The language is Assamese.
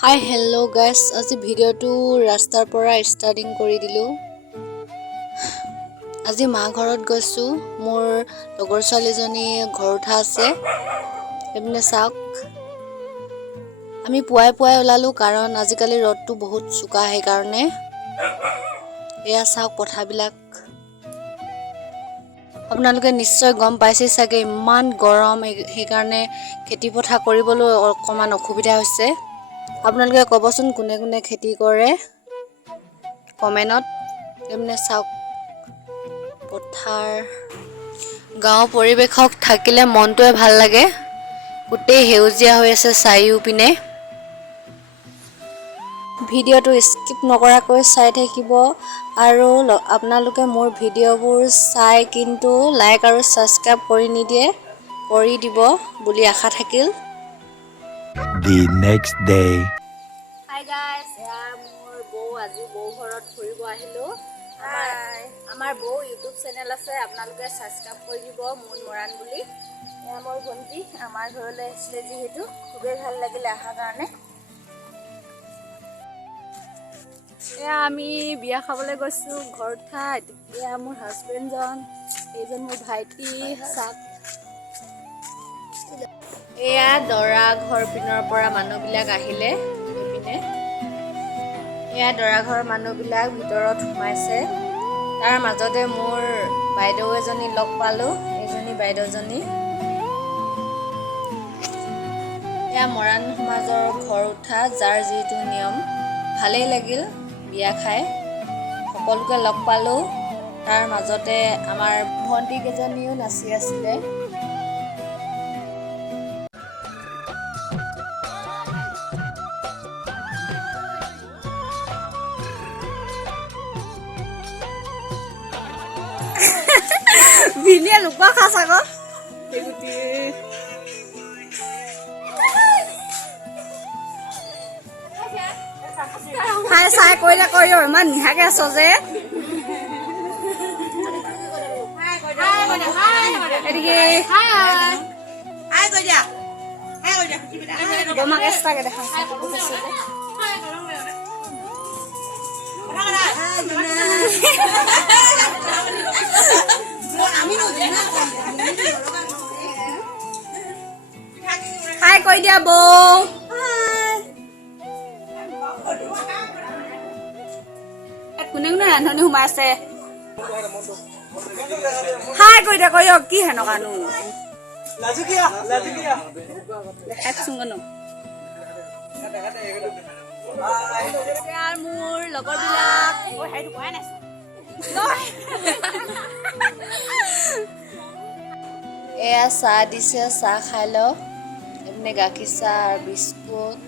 হাই হেল্ল' গাইছ, আজি ভিডিঅ'টো ৰাস্তাৰ পৰা ষ্টাৰ্টিং কৰি দিলোঁ। আজি মা ঘৰত গৈছোঁ। মোৰ লগৰ ছোৱালীজনী ঘৰ উঠা আছে। এইপিনে চাওক, আমি পুৱাই পুৱাই ওলালোঁ কাৰণ আজিকালি ৰ'দটো বহুত চোকা, সেইকাৰণে। এয়া চাওক পথাৰবিলাক। আপোনালোকে নিশ্চয় গম পাইছে চাগে, ইমান গৰম, সেইকাৰণে খেতি পথাৰ কৰিবলৈ অকণমান অসুবিধা হৈছে। আপোনালোকে ক'বচোন কোনে কোনে খেতি কৰে কমেণ্টত। এইপিনে চাওক পথাৰ, গাঁৱৰ পৰিৱেশক থাকিলে মনটোৱে ভাল লাগে। গোটেই সেউজীয়া হৈ আছে চাৰিওপিনে। ভিডিঅ'টো স্কিপ নকৰাকৈ চাই থাকিব আৰু আপোনালোকে মোৰ ভিডিঅ'বোৰ চাই কিন্তু লাইক আৰু ছাবস্ক্ৰাইব কৰি নিদিয়ে, কৰি দিব বুলি আশা থাকিল। The next day. Hi guys, এয়া মোৰ বৌ। আজি বৌ ঘৰত ফুৰিব আহিলোঁ। আমাৰ বৌ ইউটিউব চেনেল আছে, আপোনালোকে ছাবস্ক্ৰাইব কৰি দিব, মুন মৰাণ বুলি। এয়া মোৰ ভণ্টি আমাৰ ঘৰলৈ আহিছিলে, যিহেতু খুবেই ভাল লাগিলে অহাৰ কাৰণে। এয়া আমি বিয়া খাবলৈ গৈছোঁ ঘৰ ঠাইত। এয়া মোৰ হাজবেণ্ডজন, এইজন মোৰ ভাইটি। চাওক, এয়া দৰা ঘৰ পিনৰ পৰা মানুহবিলাক আহিলে। এইপিনে এয়া দৰা ঘৰৰ মানুহবিলাক ভিতৰত সোমাইছে। তাৰ মাজতে মোৰ বাইদেউ এজনী লগ পালোঁ, এইজনী বাইদেউজনী। এয়া মৰাণ সমাজৰ ঘৰ উঠা, যাৰ যিটো নিয়ম। ভালেই লাগিল বিয়া খাই, সকলোকে লগ পালোঁ। তাৰ মাজতে আমাৰ ভণ্টিকেইজনীও নাচি আছিলে। ভিনিয়ে লুকুৱা খাচ আকৌ। হাই চাই কৰিলে কৰি ইমান নিহাকে আছ যে। বমাক এক্সট্ৰাকে দেখা হাই কৈ দিয়া বৌ। কোনে কোনে ৰান্ধনি সোমাই আছে। হাই কৈ দিয়া, কৈ কি হেনকানো দেখাইছোন কনো। মোৰ লগৰ বিলাক এয়া চাহ দিছে, চাহ খাই লওক। এইপিনে গাখীৰ চাহ আৰু বিস্কুট।